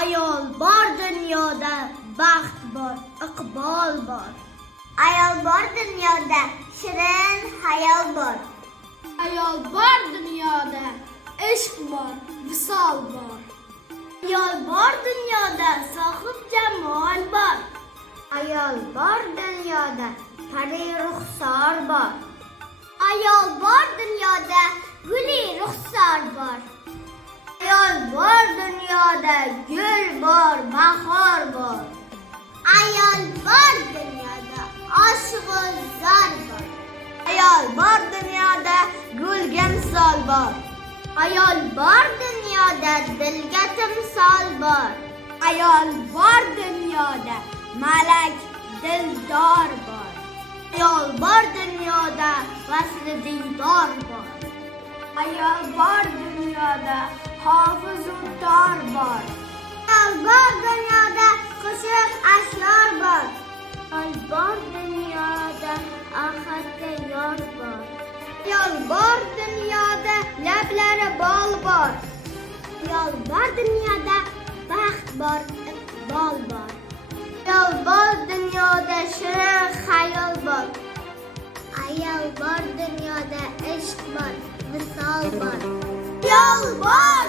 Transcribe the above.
Ayol bor dunyoda, baxt bor, iqbol bor. Ayol bor dunyoda, shirin hayol bor. Ayol bor dunyoda, ishq bor, visol bor. Ayol bor dunyoda, sohib jamol bor. Ayol bor dunyoda, pari ruxsor bor. Ayol bor dunyoda, guli ruxsor bor. Ayol bor dunyoda, gul bor, bahor bor. Ayol bor dunyoda, oshiq-u zor bor. Ayol bor dunyoda, gulga misol bor. Ayol bor dunyoda, dilga timsol bor. Ayol bor dunyoda, malak dildor bor. Ayol bor dunyoda, vasli diydor bor. Ayol bor dunyoda, hofiz-u tor bor. Ayol bor dunyoda, qo'shiq asror bor. Ayol bor dunyoda, ahadga yor bor. Ayol bor dunyoda, lablari bol bor. Ayol bor dunyoda, baxt bor, iqbol bor. Ayol bor dunyoda, shirin xayol bor. Ayol bor dunyoda, ishq bor, visol bor. Ayol bor